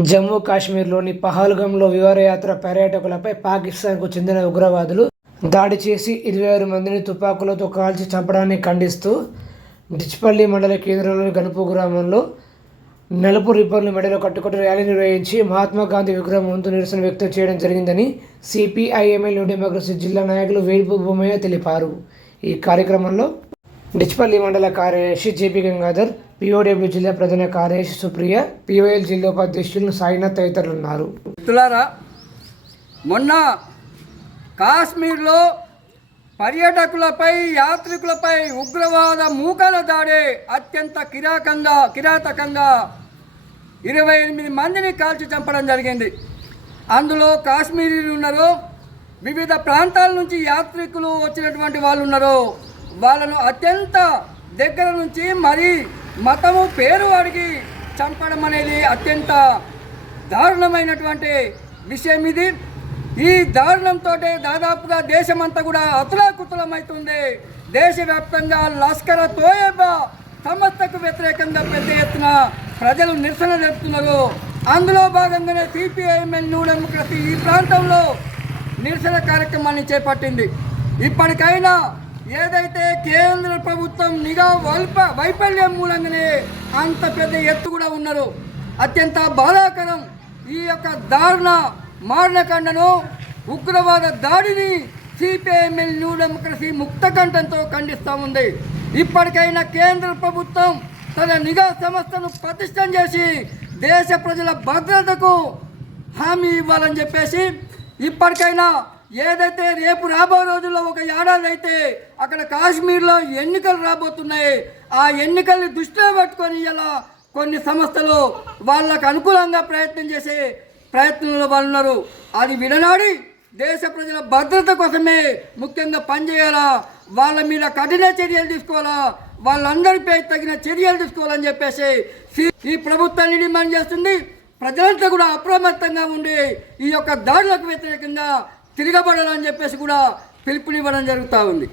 జమ్మూ కాశ్మీర్లోని పహల్గంలో విహారయాత్ర పర్యాటకులపై పాకిస్తాన్కు చెందిన ఉగ్రవాదులు దాడి చేసి ఇరవై ఆరు మందిని తుపాకులతో కాల్చి చంపడాన్ని ఖండిస్తూ డిచ్పల్లి మండల కేంద్రంలోని గనుపు గ్రామంలో నలుపు రిబ్బన్లు మెడలో కట్టుకొని ర్యాలీ నిర్వహించి మహాత్మా గాంధీ విగ్రహం ముందు నిరసన వ్యక్తం చేయడం జరిగిందని సిపిఐఎంఎల్ న్యూ డెమోక్రసీ జిల్లా నాయకులు వేడిపు భూమయ్య తెలిపారు. ఈ కార్యక్రమంలో డిచ్పల్లి మండల కార్యదర్శి జేపీ గంగాధర్ పిఓడబ్ల్యూ జిల్లా ప్రధాన కార్యదర్శి సుప్రియ పిఓఎల్ జిల్లా ఉపాధ్యక్షులు సాయినాథ్ తదితరులు ఉన్నారు. మిత్రులారా మొన్న కాశ్మీర్లో పర్యాటకులపై యాత్రికులపై ఉగ్రవాద మూకల దాడి అత్యంత కిరాకంగా కిరాతకంగా ఇరవై ఎనిమిది మందిని కాల్చి చంపడం జరిగింది. అందులో కాశ్మీరీలు ఉన్నారు వివిధ ప్రాంతాల నుంచి యాత్రికులు వచ్చినటువంటి వాళ్ళు ఉన్నారు వాళ్ళను అత్యంత దగ్గర నుంచి మరీ మతము పేరు అడిగి చంపడం అనేది అత్యంత దారుణమైనటువంటి విషయం ఇది. ఈ దారుణంతో దాదాపుగా దేశమంతా కూడా అతులాకుతులమవుతుంది దేశవ్యాప్తంగా లష్కర తోయబా సంస్థకు వ్యతిరేకంగా పెద్ద ఎత్తున ప్రజలు నిరసన జరుపుతున్నారు. అందులో భాగంగానే సిపిఐఎంఎల్ న్యూ డెమోక్రసీ ఈ ప్రాంతంలో నిరసన కార్యక్రమాన్ని చేపట్టింది. ఇప్పటికైనా ఏదైతే కేంద్ర ప్రభుత్వం నిఘా వల్ప వైఫల్యం మూలంగానే అంత పెద్ద ఎత్తు కూడా ఉన్నారు అత్యంత బాధాకరం ఈ యొక్క దారుణ మారణకండను ఉగ్రవాద దాడిని సిపిఐఎంఎల్ న్యూ డెమోక్రసీ ముక్త కంఠంతో ఖండిస్తూ ఉంది. ఇప్పటికైనా కేంద్ర ప్రభుత్వం తన నిఘా సంస్థను ప్రతిష్టం చేసి దేశ ప్రజల భద్రతకు హామీ ఇవ్వాలని చెప్పేసి ఇప్పటికైనా ఏదైతే రేపు రాబో రోజుల్లో ఒక ఏడాది అయితే అక్కడ కాశ్మీర్లో ఎన్నికలు రాబోతున్నాయి ఆ ఎన్నికల్ని దృష్టిలో పెట్టుకొని ఇలా కొన్ని సంస్థలు వాళ్ళకు అనుకూలంగా ప్రయత్నం చేసే ప్రయత్నంలో వాళ్ళు ఉన్నారు. అది విడనాడి దేశ ప్రజల భద్రత కోసమే ముఖ్యంగా పనిచేయాలా? వాళ్ళ మీద కఠిన చర్యలు తీసుకోవాలా? వాళ్ళందరిపై తగిన చర్యలు తీసుకోవాలని చెప్పేసి ఈ ప్రభుత్వాన్ని డిమాండ్ చేస్తుంది. ప్రజలంతా కూడా అప్రమత్తంగా ఉండి ఈ యొక్క దాడులకు వ్యతిరేకంగా తిరగబడాలని చెప్పేసి కూడా పిలుపునివ్వడం జరుగుతూ ఉంది.